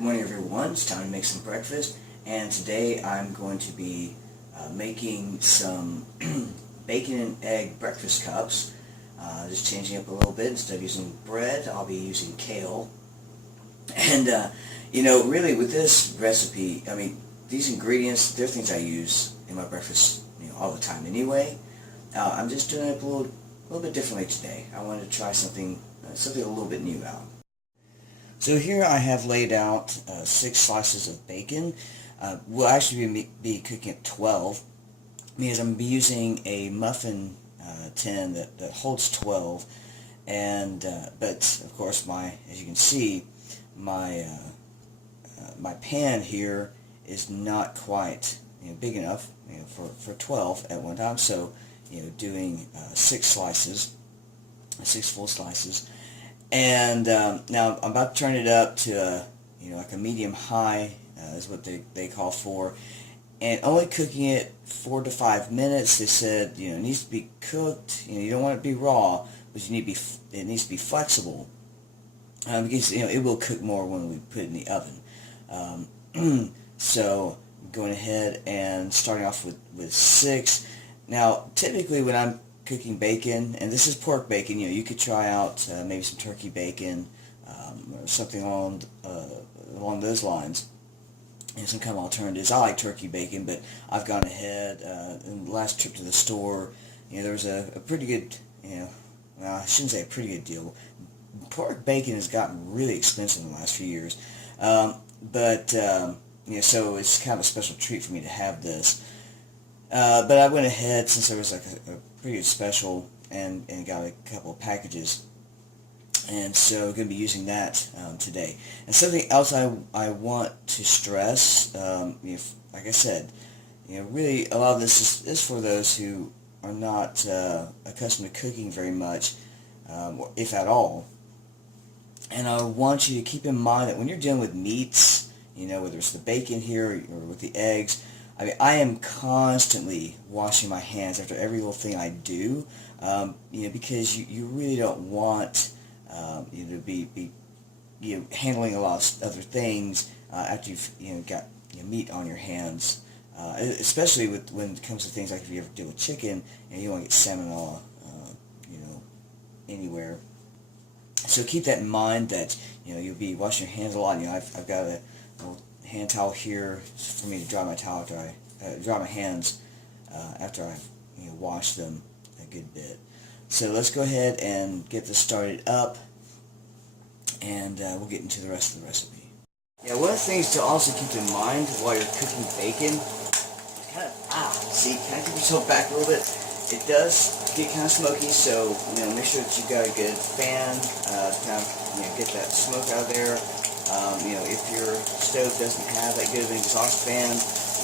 Good morning, everyone. It's time to make some breakfast, and today I'm going to be making some bacon and egg breakfast cups. Just changing up a little bit. Instead of using bread, I'll be using kale. And really with this recipe, I mean, these ingredients, they're things I use in my breakfast, all the time anyway. I'm just doing it a little bit differently today. I wanted to try something a little bit new out. So here I have laid out 6 slices of bacon. We'll actually be cooking at 12 because I'm going to be using a muffin tin that holds 12. And but of course, as you can see, my pan here is not quite big enough for 12 at one time. So doing 6 slices, 6 full slices. And now I'm about to turn it up to like a medium high is what they call for, and only cooking it 4 to 5 minutes. They said it needs to be cooked. You don't want it to be raw, but it needs to be flexible because it will cook more when we put it in the oven. So I'm going ahead and starting off with 6. Now typically when I'm cooking bacon, and this is pork bacon, you could try out maybe some turkey bacon or something along those lines, some kind of alternatives. I like turkey bacon, but I've gone ahead in the last trip to the store, there was a pretty good, well, I shouldn't say a pretty good deal. Pork bacon has gotten really expensive in the last few years, so it's kind of a special treat for me to have this. But I went ahead, since there was like a pretty good special, and got a couple of packages, and so I'm going to be using that today. And something else I want to stress, like I said, really a lot of this is for those who are not accustomed to cooking very much, if at all. And I want you to keep in mind that when you're dealing with meats, whether it's the bacon here or with the eggs, I mean, I am constantly washing my hands after every little thing I do, because you really don't want to be handling a lot of other things after you've got meat on your hands, especially when it comes to things like if you ever deal with chicken and you don't want to get salmonella, anywhere. So keep that in mind that you'll be washing your hands a lot. I've got a little hand towel here for me to dry my towel after dry my hands after I've washed them a good bit. So let's go ahead and get this started up, and we'll get into the rest of the recipe. Yeah, one of the things to also keep in mind while you're cooking bacon is kind of keep yourself back a little bit. It does get kind of smoky, so make sure that you've got a good fan to kind of get that smoke out of there. If your stove doesn't have that good of an exhaust fan,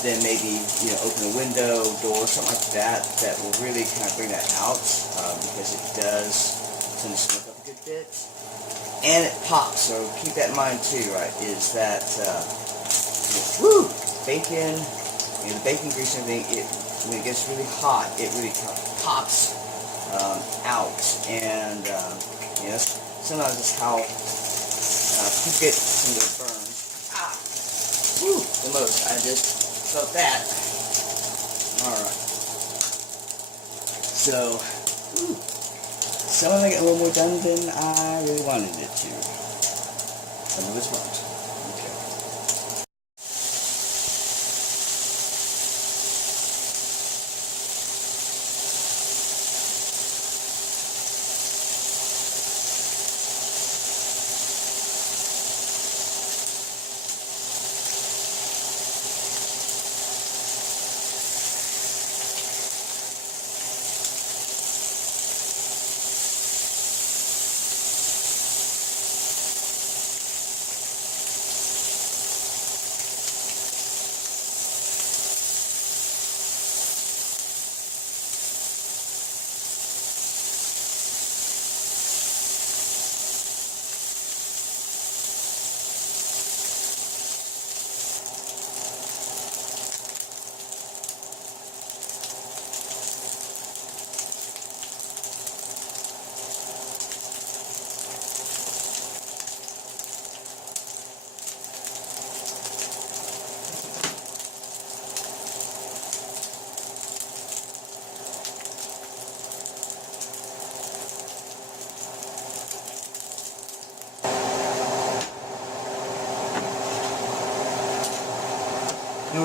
then maybe open a window, door, something like that will really kind of bring that out, because it does tend to smoke up a good bit, and it pops. So keep that in mind too, right? Is that bacon, the bacon grease and everything, when it gets really hot, it really kind of pops out, and sometimes it's how you get some of the burns. The most. I just felt that. Alright. So, some of it got a little more done than I really wanted it to. Some of it's burnt. Okay.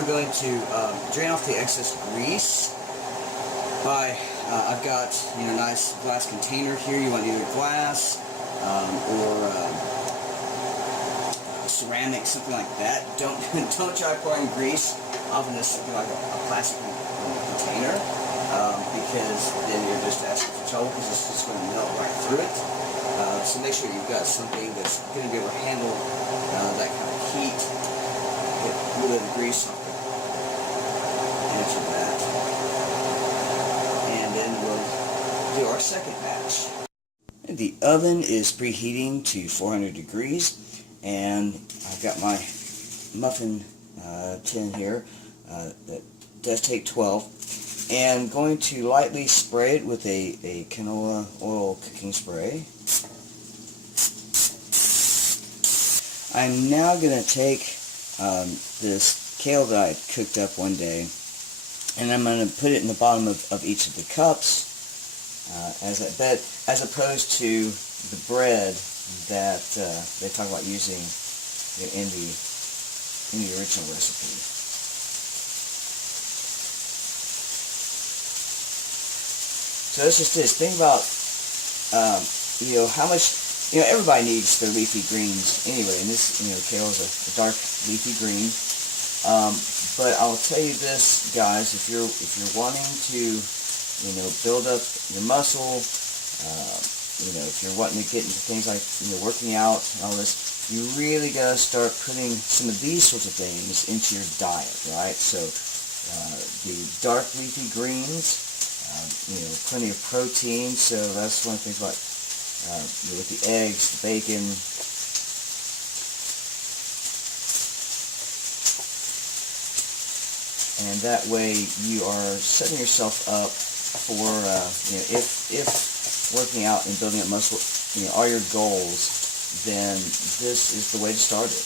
we're going to drain off the excess grease by, I've got, you know, a nice glass container here. You want either glass or ceramic, something like that. Don't try pouring grease off into something like a plastic container, because then you're just asking for trouble, because it's just going to melt right through it. So make sure you've got something that's going to be able to handle that kind of heat. Get a little bit of grease off the edge of that. And then we'll do our second batch. The oven is preheating to 400 degrees, and I've got my muffin tin here that does take 12, and going to lightly spray it with a canola oil cooking spray. I'm now going to take this kale that I cooked up one day, and I'm going to put it in the bottom of each of the cups as opposed to the bread that they talk about using in the original recipe. So that's just this. Think about you know, how much, you know, everybody needs their leafy greens anyway, and this, you know, kale is a dark leafy green. But I'll tell you this, guys, if you're wanting to, you know, build up your muscle, you know, if you're wanting to get into things like, you know, working out and all this, you really got to start putting some of these sorts of things into your diet, right? So the dark leafy greens, you know, plenty of protein. So that's one of the things about with the eggs, the bacon. And that way you are setting yourself up for, you know, if working out and building up muscle, you know, are your goals, then this is the way to start it.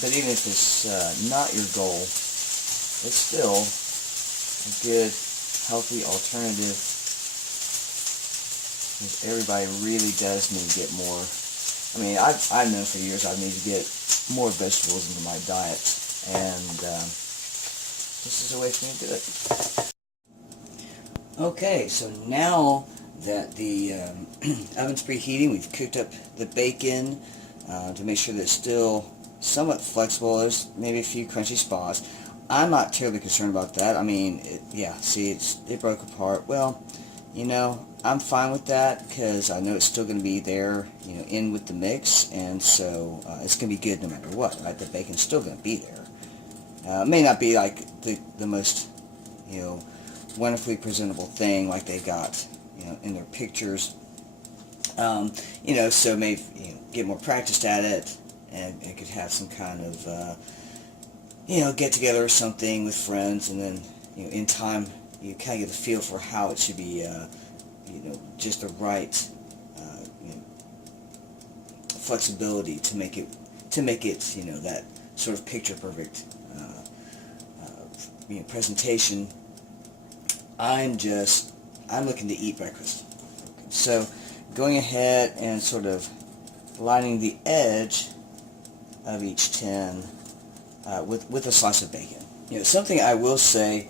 But even if it's not your goal, it's still a good, healthy alternative, because everybody really does need to get more. I mean, I've known for years I need to get more vegetables into my diet, and this is a way for me to do it. Okay, so now that the oven's preheating, we've cooked up the bacon to make sure that it's still somewhat flexible. There's maybe a few crunchy spots. I'm not terribly concerned about that. I mean, yeah, see, it broke apart. Well, you know, I'm fine with that, because I know it's still going to be there, you know, in with the mix, and so it's going to be good no matter what, right? The bacon's still going to be there. It may not be like the most, you know, wonderfully presentable thing like they got, you know, in their pictures. You know, so maybe, you know, get more practiced at it, and it could have some kind of you know, get together or something with friends, and then, you know, in time you kind of get a feel for how it should be, you know, just the right you know, flexibility to make it, you know, that sort of picture perfect you know, presentation. I'm looking to eat breakfast. So going ahead and sort of lining the edge of each tin with a slice of bacon. You know, something I will say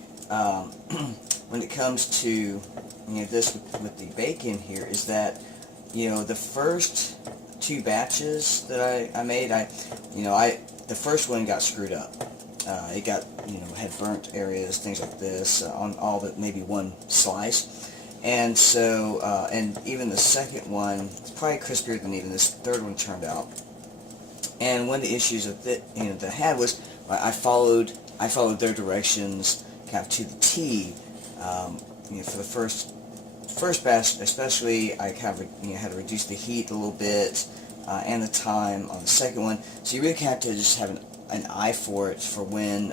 when it comes to, you know, this with the bacon here is that, you know, the first two batches that I made, the first one got screwed up. It got, you know, had burnt areas, things like this, on all but maybe one slice. And so, and even the second one, it's probably crispier than even this third one turned out. And one of the issues of that, you know, that I had was I followed their directions kind of to the T. You know, for the first batch, especially, I kind of, you know, had to reduce the heat a little bit and the time on the second one. So you really have to just have an eye for it for when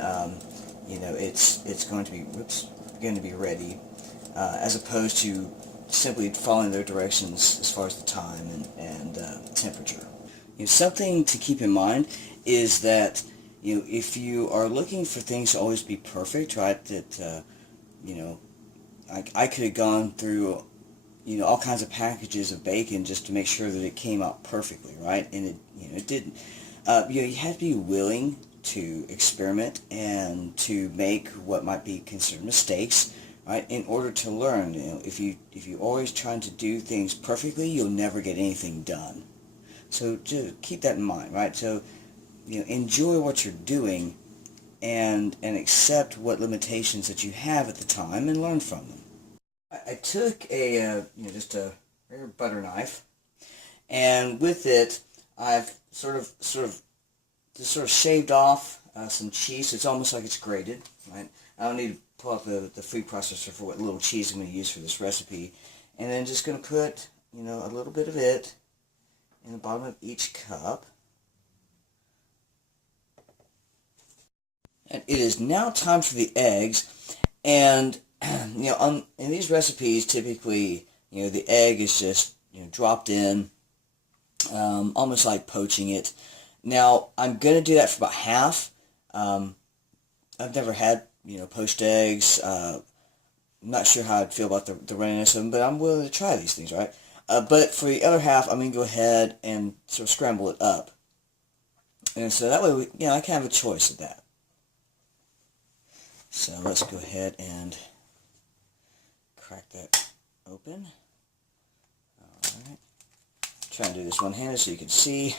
you know, it's going to be ready, as opposed to simply following their directions as far as the time and temperature. You know, something to keep in mind is that, you know, if you are looking for things to always be perfect, right, that you know, I could have gone through, you know, all kinds of packages of bacon just to make sure that it came out perfectly, right, and it, you know, it didn't. You have to be willing to experiment and to make what might be considered mistakes, right? In order to learn. If you always trying to do things perfectly, you'll never get anything done. So just keep that in mind, right? So enjoy what you're doing and accept what limitations that you have at the time and learn from them. I took a just a regular butter knife, and with it I've sort of shaved off some cheese. So it's almost like it's grated, right? I don't need to pull out the food processor for what little cheese I'm going to use for this recipe, and then just going to put a little bit of it in the bottom of each cup. And it is now time for the eggs, and in these recipes, typically, the egg is just dropped in, almost like poaching it. Now, I'm going to do that for about half. I've never had, poached eggs. I'm not sure how I'd feel about the runniness of them, but I'm willing to try these things, right? But for the other half, I'm going to go ahead and sort of scramble it up. And so that way, I can have a choice of that. So let's go ahead and crack that open. Alright. Try and do this one-handed so you can see.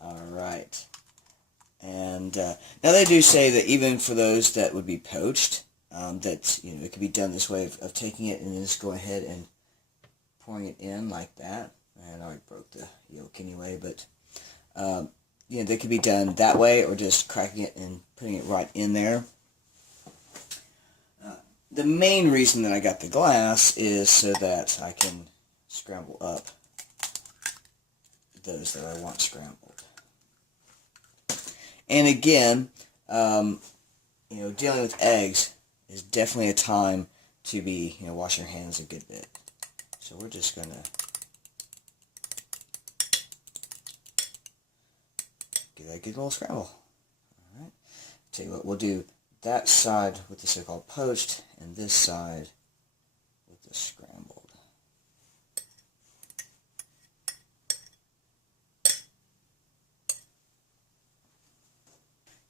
Alright. And now they do say that even for those that would be poached, that it could be done this way of taking it and just going ahead and pouring it in like that. And I already broke the yolk anyway, but they could be done that way or just cracking it and putting it right in there. The main reason that I got the glass is so that I can scramble up those that I want scrambled. And again, dealing with eggs is definitely a time to be, washing your hands a good bit. So we're just going to give that a good little scramble. All right. Tell you what, we'll do that side with the so-called poached and this side with the scrambled.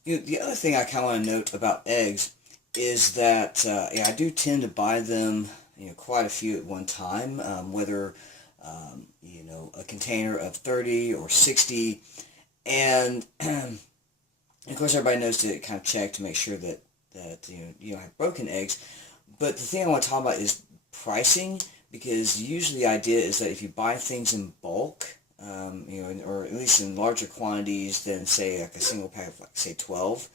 The other thing I kind of want to note about eggs is that I do tend to buy them quite a few at one time, whether a container of 30 or 60, and of course everybody knows to kind of check to make sure that you don't have broken eggs. But the thing I want to talk about is pricing, because usually the idea is that if you buy things in bulk, or at least in larger quantities than, say, like a single pack of, say, 12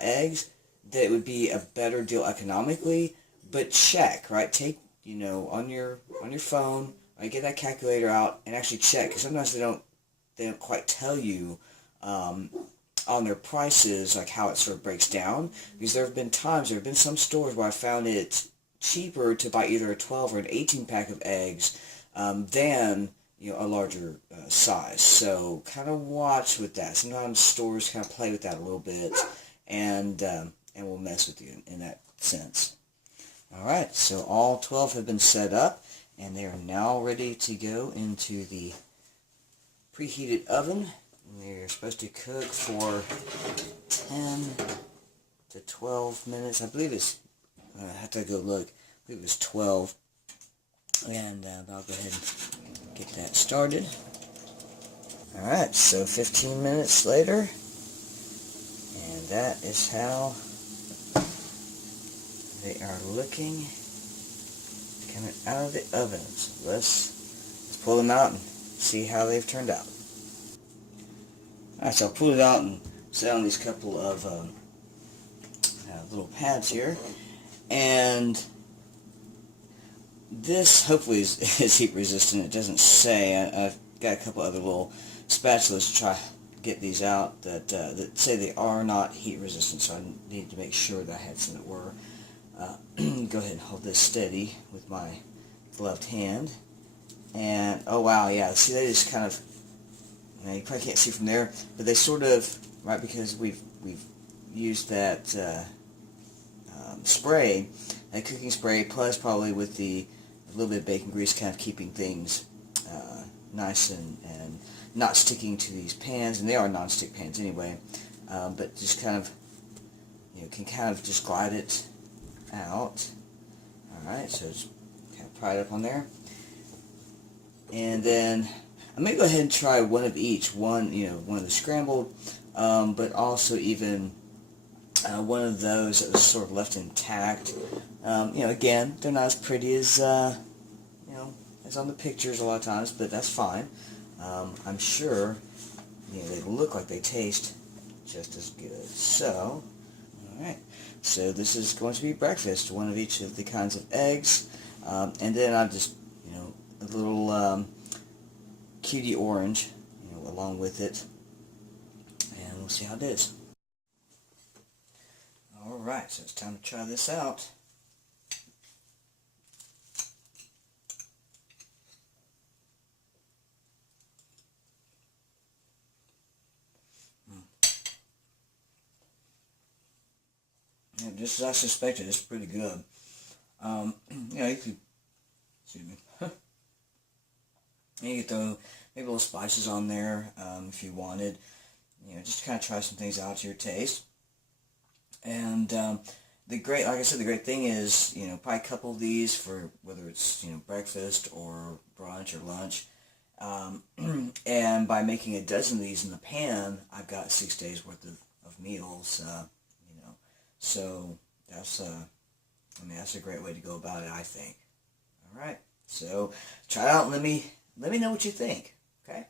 eggs, that it would be a better deal economically. But check, right? Take, on your phone, right, get that calculator out and actually check, because sometimes they don't quite tell you on their prices, like how it sort of breaks down. Because there have been some stores where I found it cheaper to buy either a 12 or an 18 pack of eggs than a larger size. So kind of watch with that. Sometimes stores kind of play with that a little bit and will mess with you in that sense. Alright, so all 12 have been set up, and they are now ready to go into the preheated oven. They're supposed to cook for 10 to 12 minutes. I believe it's, I have to go look, I believe it was 12. And I'll go ahead and get that started. Alright, so 15 minutes later, and that is how they are looking coming out of the oven. So let's pull them out and see how they've turned out. Alright, so I'll pull it out and set on these couple of little pads here. And this hopefully is heat resistant. It doesn't say. I've got a couple other little spatulas to try to get these out that say they are not heat resistant, so I need to make sure that I had some that were. Go ahead and hold this steady with my gloved hand. And oh wow, yeah, see, they just kind of, you probably can't see from there, but they sort of, right, because we've used that spray, that cooking spray, plus probably with the little bit of bacon grease kind of keeping things nice and not sticking to these pans, and they are non-stick pans anyway, but just kind of, can kind of just glide it out. Alright, so just kind of pry it up on there. And then I'm going to go ahead and try one of each. One of the scrambled, but also even one of those that was sort of left intact. Again, they're not as pretty as, as on the pictures a lot of times, but that's fine. I'm sure, they look like they taste just as good. So, alright. So this is going to be breakfast, one of each of the kinds of eggs. And then I've just, a little cutie orange, along with it. And we'll see how it is. Alright, so it's time to try this out. Yeah, just as I suspected, it's pretty good. You could, excuse me, you could throw maybe little spices on there if you wanted. Just to kind of try some things out to your taste. And like I said, the great thing is, probably a couple of these for whether it's breakfast or brunch or lunch. And by making a dozen of these in the pan, I've got 6 days worth of meals. So that's that's a great way to go about it, I think. All right, so try it out and let me know what you think. Okay.